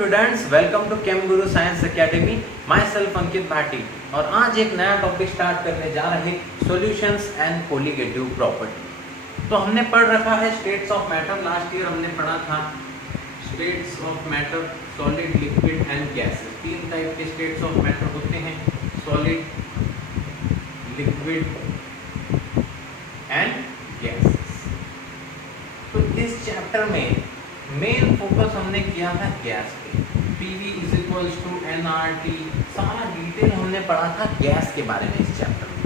Students, welcome to came Guru science academy. My self अंकित भाटी और आज एक नया टॉपिक स्टार्ट करने जा रहे हैं, सॉल्यूशंस एंड कोलिगेटिव प्रॉपर्टी। तो हमने पढ़ रखा है states of matter. Last year हमने पढ़ा था states of matter, solid, liquid and gases. तीन टाइप के स्टेट्स ऑफ मैटर होते हैं, सॉलिड, लिक्विड एंड गैसेस। तो इस चैप्टर में मेन फोकस हमने किया था गैस पे। PV is equals to nRT, सारा डिटेल हमने पढ़ा था गैस के बारे में इस चैप्टर में।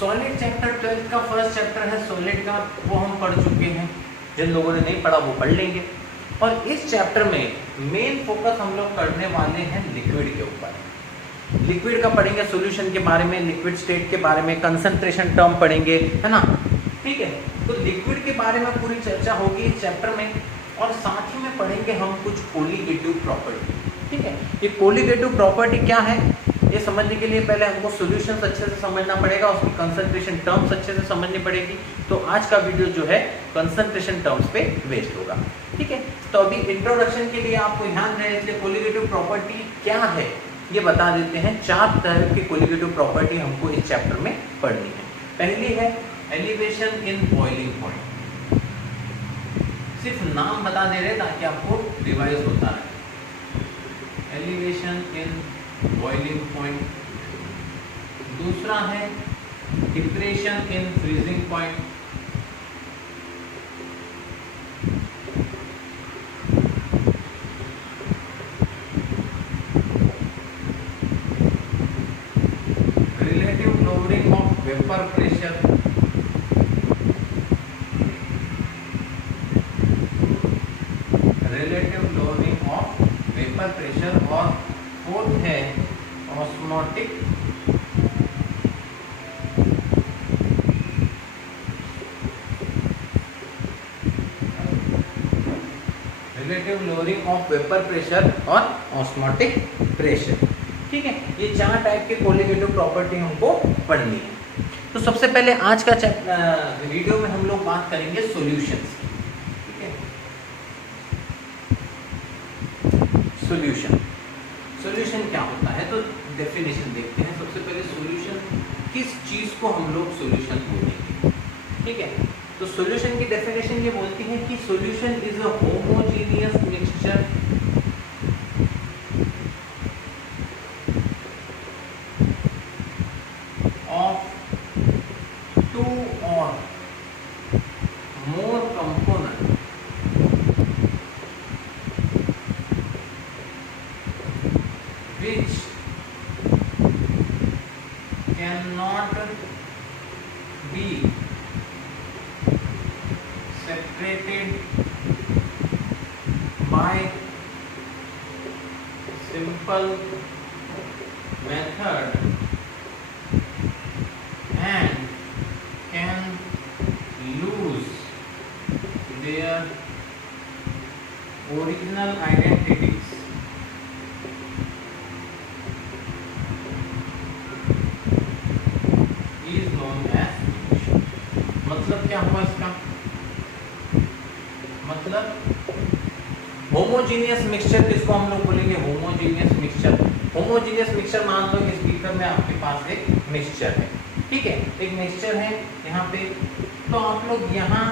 सॉलिड चैप्टर 12th का फर्स्ट चैप्टर है सॉलिड का, वो हम पढ़ चुके हैं। जिन लोगों ने नहीं पढ़ा वो पढ़ लेंगे। और इस चैप्टर में मेन फोकस हम लोग करने वाले हैं लिक्विड के ऊपर। लिक्विड का पढ़ेंगे, सॉल्यूशन के बारे में, लिक्विड स्टेट के बारे में, कंसंट्रेशन टर्म पढ़ेंगे, है ना। ठीक है, तो लिक्विड के बारे में पूरी चर्चा होगी इस चैप्टर में। और साथ ही में पढ़ेंगे हम कुछ कोलिगेटिव प्रॉपर्टी। ठीक है, ये कोलिगेटिव प्रॉपर्टी क्या है ये समझने के लिए पहले हमको सॉल्यूशंस अच्छे से समझना पड़ेगा, उसकी कंसंट्रेशन टर्म्स अच्छे से समझनी पड़ेगी। तो आज का वीडियो जो है कंसंट्रेशन टर्म्स पे बेस्ड होगा। ठीक है, तो अभी इंट्रोडक्शन के लिए आपको ध्यान रहे इसलिए कोलिगेटिव प्रॉपर्टी क्या है ये बता देते हैं। 4 तरह की कोलिगेटिव प्रॉपर्टी हमको इस चैप्टर में पढ़नी है। पहली है एलिवेशन इन बॉइलिंग पॉइंट। सिर्फ नाम बता दे रहे ताकि आपको रिवाइज होता रहे। Elevation in boiling point. दूसरा है depression in freezing point. Relative lowering of vapour pressure. Pressure. और फोर्थ है osmotic relative lowering of vapour pressure और ऑस्मोटिक प्रेशर। ठीक है, ये 4 टाइप के कोलिगेटिव प्रॉपर्टी हमको पढ़नी है। तो सबसे पहले आज का वीडियो में हम लोग बात करेंगे सॉल्यूशंस। सॉल्यूशन क्या होता है तो डेफिनेशन देखते हैं। सबसे पहले सॉल्यूशन, किस चीज को हम लोग सॉल्यूशन बोलेंगे। ठीक है, तो सॉल्यूशन की डेफिनेशन ये बोलती है कि solution is a homogeneous mixture of 2 और more component which cannot be separated by simple method and can lose their original identities is known as solution। मतलब क्या हुआ इसका मतलब होमोजीनियस मिक्सचर किसको हम लोग बोलेंगे, होमोजीनियस मिक्सचर। होमोजीनियस मिक्सचर मान लो इस बीकर में आपके पास एक मिक्सचर है। ठीक है, एक मिक्सचर है यहाँ पे, तो आप लोग यहाँ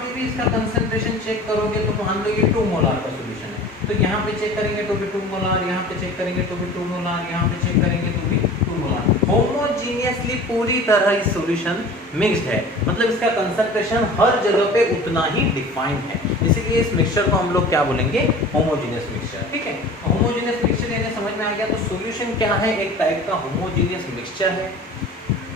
पे भी इसका कंसंट्रेशन चेक करोगे तो मान लो ये 2 मोलार का सॉल्यूशन है। तो यहाँ पे चेक करेंगे तो भी 2 मोलार, यहाँ पे चेक करेंगे तो भी 2 मोलार, यहाँ पे चेक करेंगे तो भी 2 मोलार। होमोजीनियसली पूरी तरह ये सॉल्यूशन मिक्स्ड है, मतलब इसका कंसंट्रेशन हर जगह पे उतना ही डिफाइंड है। इसीलिए इस मिक्सचर को हम लोग क्या बोलेंगे, होमोजीनियस मिक्सचर। ठीक है, होमोजीनियस मिक्सचर यानी समझ में आ गया। तो सॉल्यूशन क्या है, एक टाइप का होमोजीनियस मिक्सचर है।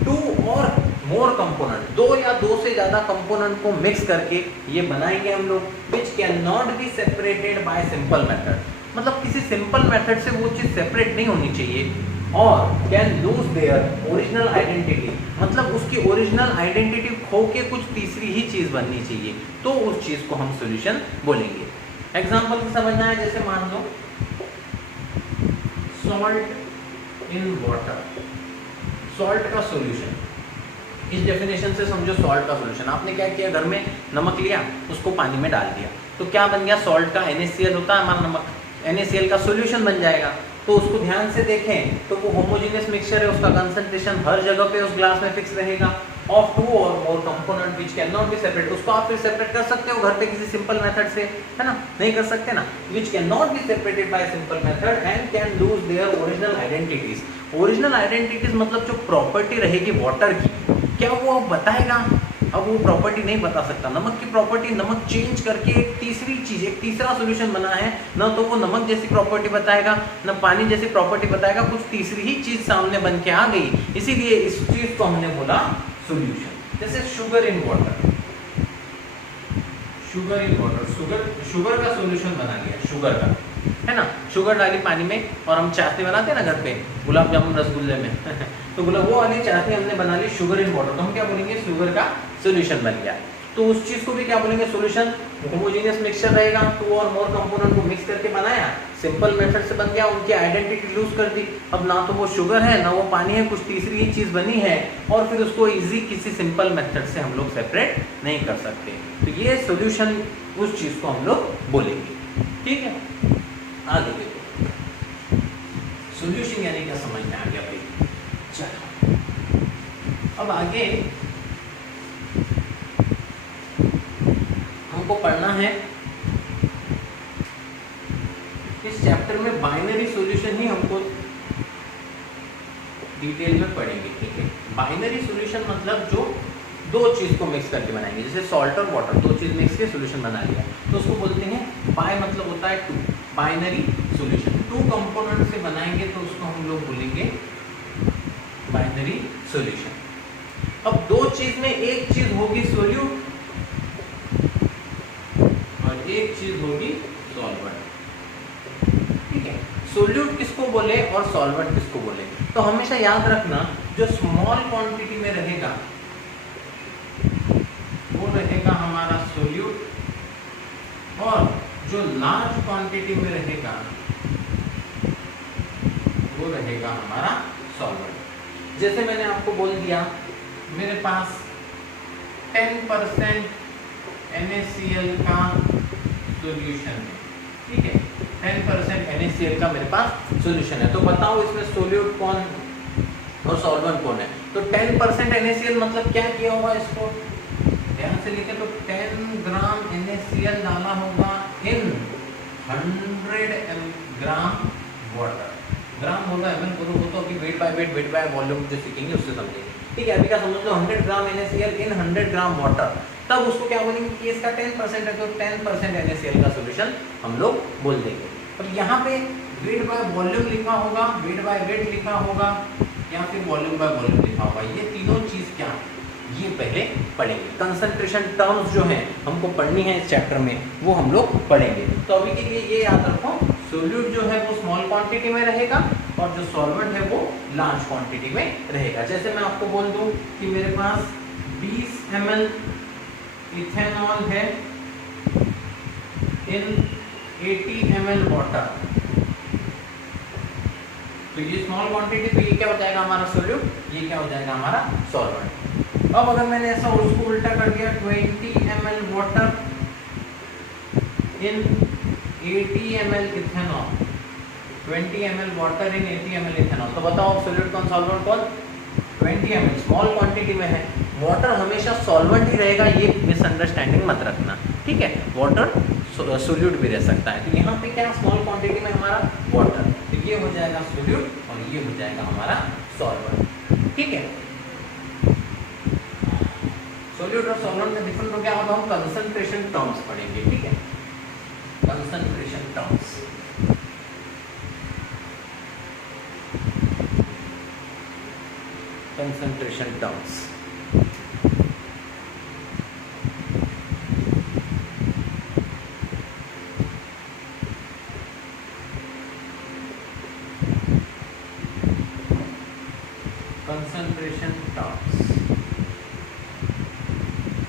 2 और मोर कंपोनेंट, 2 या 2 से ज्यादा कंपोनेंट को मिक्स करके ये बनाएंगे हम लोग, which can not be separated by simple method. मतलब किसी सिंपल मेथड से वो चीज सेपरेट नहीं होनी चाहिए। और can lose their original identity, मतलब उसकी ओरिजिनल आइडेंटिटी खो के कुछ तीसरी ही चीज बननी चाहिए, तो उस चीज को हम सॉल्यूशन बोलेंगे। एग्जांपल से समझना है, जैसे मान लो सॉल्ट इन वाटर, सॉल्ट का सॉल्यूशन इस डेफिनेशन से समझो सॉल्ट का सॉल्यूशन। आपने क्या किया, घर में नमक लिया, उसको पानी में डाल दिया, तो क्या बन गया, सॉल्ट का NaCl होता है हमारा नमक, NaCl का सॉल्यूशन बन जाएगा। तो उसको ध्यान से देखें तो वो होमोजेनियस मिक्सचर है, उसका कंसंट्रेशन हर जगह पे उस ग्लास में फिक्स रहेगा। ऑफ 2 और more component which can not be separate, उसको आप फिर सेपरेट कर सकते हो घर पे किसी सिंपल मेथड से, है ना, नहीं कर सकते ना। Which can not be separated by simple method and can lose their original identities. Original identities मतलब जो प्रॉपर्टी रहेगी वाटर की, क्या वो बताएगा? अब वो प्रॉपर्टी नहीं बता सकता। नमक की प्रॉपर्टी, नमक चेंज करके एक तीसरी चीज, एक तीसरा सॉल्यूशन बना है ना, तो वो नमक जैसी प्रॉपर्टी बताएगा ना पानी जैसी प्रॉपर्टी बताएगा, कुछ तीसरी ही चीज सामने बन के आ गई, इसीलिए इस चीज को हमने बोला सॉल्यूशन। जैसे sugar in water, sugar in water, sugar का सॉल्यूशन बना लिया, शुगर का, है ना, शुगर डाली पानी में, और हम चाशनी बनाते हैं ना घर पे गुलाब जामुन रसगुल्ले में तो गुलाब वो वाली चाशनी हमने बना ली शुगर इन वाटर, तो हम क्या बोलेंगे, शुगर का सॉल्यूशन बन गया। तो उस चीज को भी क्या बोलेंगे, सॉल्यूशन। होमोजेनियस मिक्सचर रहेगा, 2 और मोर कंपोनेंट को मिक्स करके बनाया, सिंपल मेथड से बन गया, उनकी आइडेंटिटी लूज कर दी। अब ना तो वो शुगर है ना वो पानी है, कुछ तीसरी ही चीज बनी है, और फिर उसको इजी किसी सिंपल मेथड से हम लोग सेपरेट नहीं कर सकते। तो ये सॉल्यूशन उस चीज को हम लोग बोलेंगे, ठीक है। आगे देखो, सॉल्यूशन यानी क्या समझ में आ गया भाई। चलो अब आगे हमको पढ़ना है, इस चैप्टर में बाइनरी सॉल्यूशन ही हमको डिटेल में पढ़ेंगे, ठीक है। बाइनरी सॉल्यूशन मतलब जो दो चीज को मिक्स करके बनाएंगे, जैसे सॉल्ट और वाटर, दो चीज मिक्स के सॉल्यूशन बना लिया, तो उसको बोलते हैं बाय, मतलब होता है 2, बाइनरी सॉल्यूशन। 2 कंपोनेंट से बनाएंगे तो उसको हम लोग बोलेंगे बाइनरी सॉल्यूशन। अब दो चीज में एक चीज होगी सॉल्यूट और एक चीज होगी सॉल्वेंट, ठीक है। सॉल्यूट किसको बोले और सॉल्वेंट किसको बोले, तो हमेशा याद रखना, जो स्मॉल क्वांटिटी में रहेगा वो रहेगा हमारा सॉल्यूट, और जो लार्ज क्वांटिटी में रहेगा वो रहेगा हमारा सॉल्वेंट। जैसे मैंने आपको बोल दिया, मेरे पास 10% NaCl का सॉल्यूशन है, ठीक है, 10% NaCl का मेरे पास सॉल्यूशन है, तो बताओ इसमें सॉल्यूट कौन और सॉल्वेंट कौन है। तो 10% NaCl मतलब क्या किया होगा, इसको ध्यान से लिखे, तो 10 ग्राम NaCl डाला होगा इन 100 ग्राम वाटर। ग्राम बोलो ml बोलो, वो तो अभी वेट बाय वॉल्यूम जो सीखेंगे उससे समझेंगे, ठीक है। अभी का समझ लो 100 ग्राम NaCl इन 100 ग्राम वाटर, तब उसको क्या बोलेंगे कि इसका 10% है, तो 10% NaCl का सॉल्यूशन हम लोग बोल देंगे। अब यहाँ पे वेट बाय वॉल्यूम लिखा होगा, वेट बाय वेट लिखा होगा, या फिर वॉल्यूम बाय वॉल्यूम लिखा होगा, ये तीनों चीज क्या, ये पहले पढ़ेंगे। कंसंट्रेशन टर्म्स जो हैं हमको पढ़नी है इस चैप्टर में, वो हम लोग पढ़ेंगे। तो अभी के लिए ये याद रखो, सॉल्यूट जो है वो स्मॉल क्वांटिटी में रहेगा और जो सॉल्वेंट है वो लार्ज क्वांटिटी में रहेगा। जैसे मैं आपको बोल दूं कि मेरे पास 20 ml इथेनॉल है इन 80 ml वाटर, तो ये स्मॉल क्वांटिटी, तो ये क्या हो जाएगा हमारा सॉल्यूट, ये क्या हो जाएगा हमारा सॉल्वेंट। अब अगर मैंने ऐसा उसको उल्टा कर दिया, 20 ml water in 80 ml ethanol, 20 ml water in 80 ml ethanol, तो बताओ सॉल्यूट कौन सॉल्वेंट कौन, 20 ml स्मॉल क्वांटिटी में है। वाटर हमेशा सॉल्वेंट ही रहेगा, ये मिसअंडरस्टैंडिंग मत रखना, ठीक है। वाटर सॉल्यूट भी रह सकता है, तो यहाँ पे क्या स्मॉल क्वांटिटी में हमारा वाटर, तो ये हो जाएगा सॉल्यूट और ये हो जाएगा हमारा सॉल्वेंट, ठीक है। सॉल्यूट और सॉल्वेंट में डिफरेंस हो गया। अब हम कंसंट्रेशन टर्म्स पढ़ेंगे, ठीक है, concentration terms. Concentration terms, concentration terms,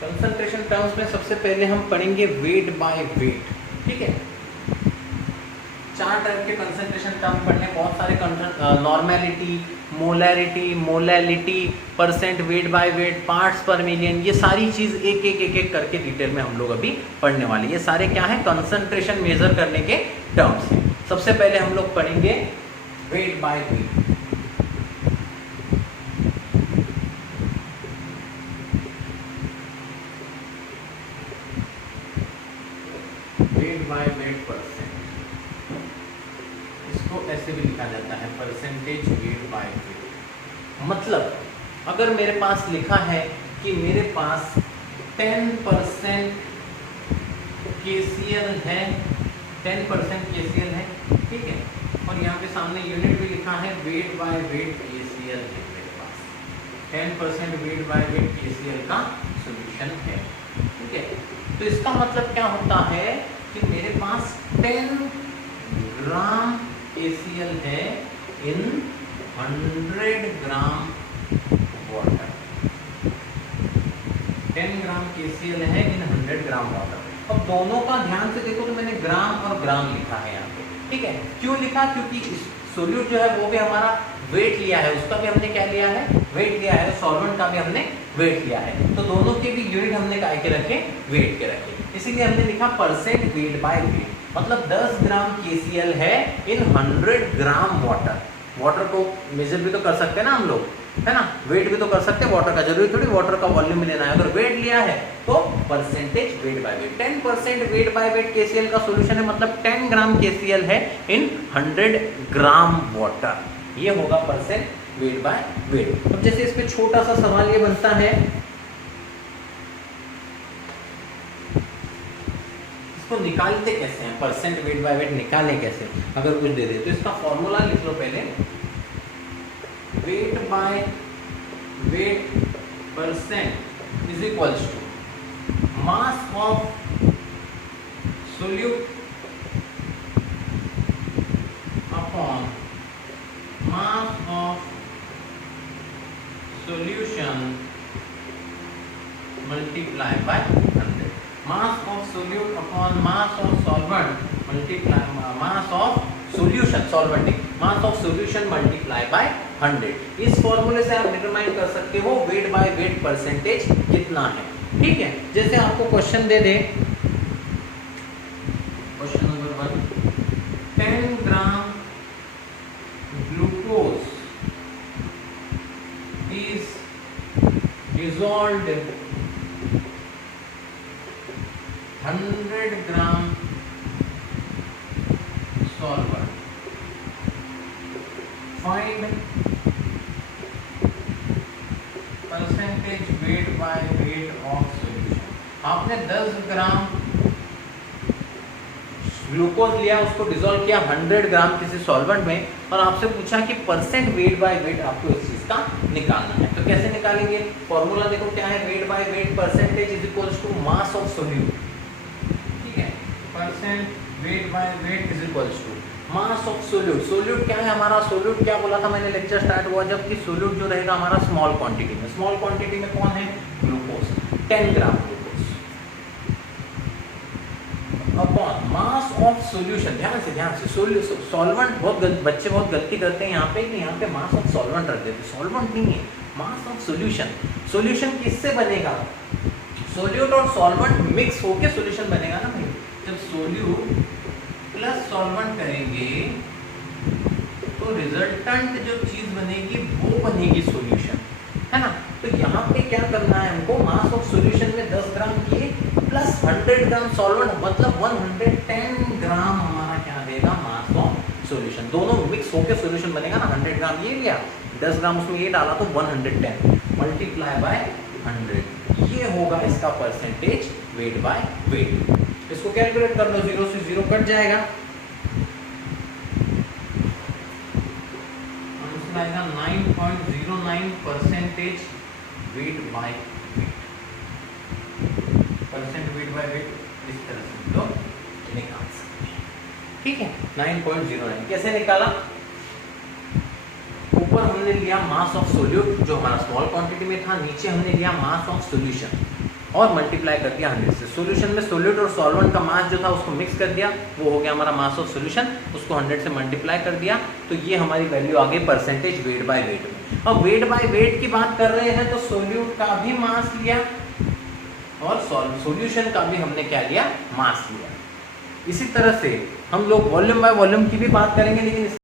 concentration terms में सबसे पहले हम पढ़ेंगे वेट बाय वेट, ठीक है। 4 टाइप के कंसंट्रेशन टर्म पढ़ने, बहुत सारे normality, molarity, molality, percent weight by wait, parts पर मिलियन, ये सारी चीज एक करके डिटेल में हम लोग अभी पढ़ने वाले। ये सारे क्या है, कंसंट्रेशन मेजर करने के टर्म्स हैं। सबसे पहले हम लोग पढ़ेंगे wait by wait. Wait by weight percent, इसको ऐसे भी लिखा जाता है परसेंटेज वेट बाय वेट। मतलब अगर मेरे पास लिखा है कि मेरे पास 10% KCl है, 10% KCl है, ठीक है, और यहाँ पे सामने यूनिट भी लिखा है वेट बाय वेट KCl है मेरे पास, 10% वेट बाय वेट KCl का सॉल्यूशन है, ठीक है। तो इसका मतलब क्या होता है कि मेरे पास 10 ग्राम KCl है इन 100 ग्राम वाटर, 10 ग्राम KCl है इन 100 ग्राम वाटर। अब दोनों का ध्यान से देखो तो मैंने ग्राम और ग्राम लिखा है यहाँ पे, ठीक है। क्यों लिखा, क्योंकि सोल्यूट जो है वो भी हमारा वेट लिया है, उसका भी हमने क्या लिया है, वेट लिया है, सॉल्वेंट का भी हमने वेट लिया है, तो दोनों के भी यूनिट हमने काय के रखे, वेट के रखे, इसीलिए हमने लिखा परसेंट वेट बाय वेट। मतलब 10 ग्राम KCl है इन 100 ग्राम वाटर। वाटर को मेजर भी तो कर सकते हैं ना हम लोग, है ना, वेट भी तो कर सकते हैं वाटर का, जरूरी थोड़ी वाटर का वॉल्यूम में लेना है। अगर वेट लिया है तो percentage wait by wait, 10% wait by wait KCl का सॉल्यूशन है, मतलब 10 ग्राम KCl है इन 100 ग्राम वाटर, ये होगा परसेंट वेट बाय वेट। अब जैसे इस पे छोटा सा सवाल ये बनता है, इसको निकालते कैसे हैं, परसेंट वेट बाय वेट निकालें कैसे, अगर कुछ दे दे तो इसका फॉर्मूला लिख लो पहले, weight by weight percent is equals to mass of solute upon mass of solution multiply by 100। Mass of solute upon mass of solvent multiply mass of solution, solvent mass of solution multiply by 100। इस फॉर्मूले से आप determine कर सकते हो wait by weight percentage कितना है, ठीक है। जैसे आपको question they they, question number 1, 10 gram glucose is dissolved 100 gram solvent, find percentage weight by weight of solution। आपने 10 ग्राम ग्लूकोज लिया, उसको डिसॉल्व किया 100 ग्राम किसी सॉल्वेंट में, और आपसे पूछा कि परसेंट वेट बाय वेट आपको इस चीज का निकालना है। तो कैसे निकालेंगे, फॉर्मूला देखो क्या है, weight by weight percentage is equals to mass of solute, ठीक है, percent weight by weight is equals to mass of solute. Solute क्या है हमारा, सोल्यूट क्या बोला था मैंने, लेक्चर स्टार्ट हुआ जब कि सोल्यूट जो रहेगा हमारा स्मॉल क्वांटिटी में, स्मॉल क्वांटिटी में कौन है, glucose, 10 gram glucose upon mass of solution. ध्यान से सॉल्वेंट, बच्चे बहुत गलती करते हैं यहाँ पे कि यहाँ पे मास ऑफ सॉल्वेंट रख देते, सॉल्वेंट नहीं है, मास ऑफ सॉल्यूशन। सॉल्यूशन किससे बनेगा, सोल्यूट और सॉल्वेंट मिक्स होके सॉल्यूशन बनेगा ना भाई। जब सोल्यूट प्लस सॉल्वेंट करेंगे तो रिजल्टेंट जो चीज बनेगी वो बनेगी सॉल्यूशन, है ना। तो यहाँ पे क्या करना है हमको, मास ऑफ सॉल्यूशन में 10 ग्राम किए प्लस 100 ग्राम सॉल्वेंट, मतलब 110 ग्राम हमारा क्या देगा, मास ऑफ सॉल्यूशन। दोनों मिक्स होके सॉल्यूशन बनेगा ना, 100 ग्राम ये लिया, 10 ग्राम उसमें ये डाला, तो 110 मल्टीप्लाई बाय 100, ये होगा इसका परसेंटेज वेट बाय वेट। इसको कैलकुलेट कर लो, 0 से 0 कट जाएगा, आंसर आएगा 9.09 percentage wait by weight. Percent weight by wait इस तरह से लोग निकाल सकते हैं, ठीक है। 9.09 कैसे निकाला, ऊपर हमने लिया मास ऑफ सोल्यूट जो हमारा स्मॉल क्वांटिटी में था, नीचे हमने लिया मास ऑफ सॉल्यूशन, और मल्टीप्लाई कर दिया 100 से। सॉल्यूशन में सॉलिड और सॉल्वेंट का मास जो था उसको मिक्स कर दिया, वो हो गया हमारा मास ऑफ सॉल्यूशन, उसको 100 से मल्टीप्लाई कर दिया, तो ये हमारी वैल्यू आ गई परसेंटेज वेट बाय वेट में। अब वेट बाय वेट की बात कर रहे हैं तो सॉल्यूट का भी मास लिया और सॉल्यूशन का भी हमने क्या लिया, मास लिया। इसी तरह से हम लोग वॉल्यूम बाय वॉल्यूम की भी बात करेंगे, लेकिन